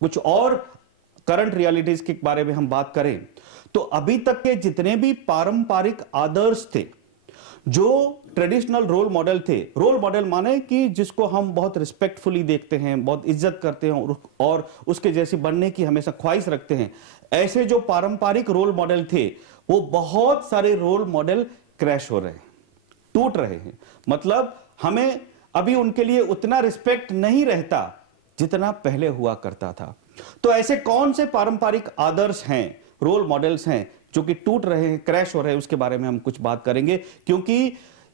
कुछ और current realities के बारे में हम बात करें तो अभी तक के जितने भी पारंपरिक आदर्श थे, जो ट्रेडिशनल रोल मॉडल थे, रोल मॉडल माने कि जिसको हम बहुत रिस्पेक्टफुली देखते हैं, बहुत इज्जत करते हैं और उसके जैसे बनने की हमेशा ख्वाहिश रखते हैं, ऐसे जो पारंपरिक रोल मॉडल थे, वो बहुत सारे रोल मॉडल क्रैश हो रहे हैं, टूट रहे हैं। मतलब हमें अभी उनके लिए उतना रिस्पेक्ट नहीं रहता जितना पहले हुआ करता था। तो ऐसे कौन से पारंपरिक आदर्श हैं, रोल मॉडल्स हैं जो कि टूट रहे हैं, क्रैश हो रहे हैं, उसके बारे में हम कुछ बात करेंगे। क्योंकि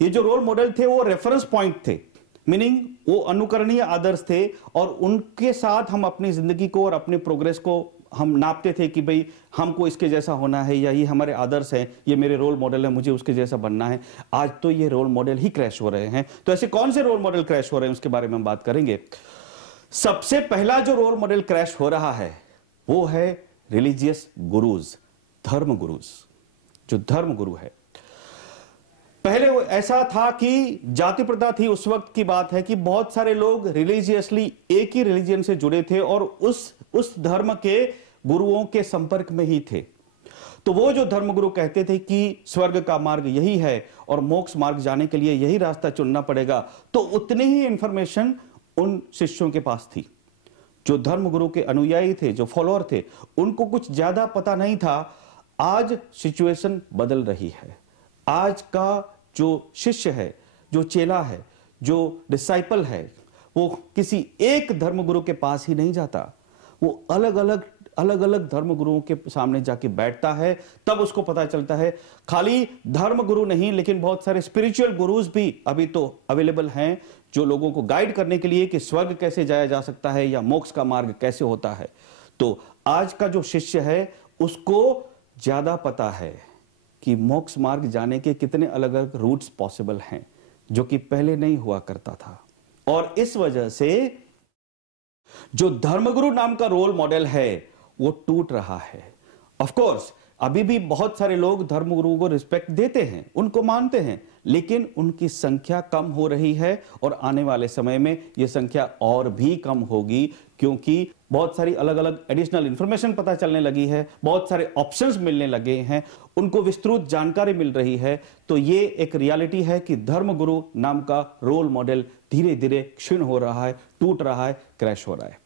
ये जो रोल मॉडल थे वो रेफरेंस पॉइंट थे, मीनिंग वो अनुकरणीय आदर्श थे और उनके साथ हम अपनी जिंदगी को और अपने प्रोग्रेस को हम नापते थे कि भाई हमको इसके जैसा होना है, या ये हमारे आदर्श हैं, ये मेरे रोल मॉडल है, मुझे उसके जैसा बनना है। आज तो ये रोल मॉडल ही क्रैश हो रहे हैं। तो ऐसे कौन से रोल मॉडल क्रैश हो रहे हैं उसके बारे में हम बात करेंगे। सबसे पहला जो रोल मॉडल क्रैश हो रहा है वो है रिलीजियस गुरुज, धर्म गुरुज। जो धर्म गुरु है, पहले वो ऐसा था कि जाति प्रथा थी, उस वक्त की बात है कि बहुत सारे लोग रिलीजियसली एक ही रिलीजन से जुड़े थे और उस धर्म के गुरुओं के संपर्क में ही थे। तो वो जो धर्मगुरु कहते थे कि स्वर्ग का मार्ग यही है और मोक्ष मार्ग जाने के लिए यही रास्ता चुनना पड़ेगा, तो उतनी ही इंफॉर्मेशन उन शिष्यों के पास थी। जो धर्मगुरु के अनुयायी थे, जो फॉलोअर थे, उनको कुछ ज्यादा पता नहीं था। आज सिचुएशन बदल रही है। आज का जो शिष्य है, जो चेला है, जो डिसाइपल है, वो किसी एक धर्मगुरु के पास ही नहीं जाता। वो अलग अलग धर्मगुरुओं के सामने जाके बैठता है, तब उसको पता चलता है। खाली धर्मगुरु नहीं, लेकिन बहुत सारे स्पिरिचुअल गुरुज भी अभी तो अवेलेबल हैं, जो लोगों को गाइड करने के लिए कि स्वर्ग कैसे जाया जा सकता है या मोक्ष का मार्ग कैसे होता है। तो आज का जो शिष्य है उसको ज्यादा पता है कि मोक्ष मार्ग जाने के कितने अलग अलग रूट्स पॉसिबल हैं, जो कि पहले नहीं हुआ करता था। और इस वजह से जो धर्मगुरु नाम का रोल मॉडल है वो टूट रहा है। ऑफ कोर्स अभी भी बहुत सारे लोग धर्मगुरु को रिस्पेक्ट देते हैं, उनको मानते हैं, लेकिन उनकी संख्या कम हो रही है और आने वाले समय में यह संख्या और भी कम होगी, क्योंकि बहुत सारी अलग अलग एडिशनल इंफॉर्मेशन पता चलने लगी है, बहुत सारे ऑप्शंस मिलने लगे हैं, उनको विस्तृत जानकारी मिल रही है। तो ये एक रियलिटी है कि धर्मगुरु नाम का रोल मॉडल धीरे धीरे क्षीण हो रहा है, टूट रहा है, क्रैश हो रहा है।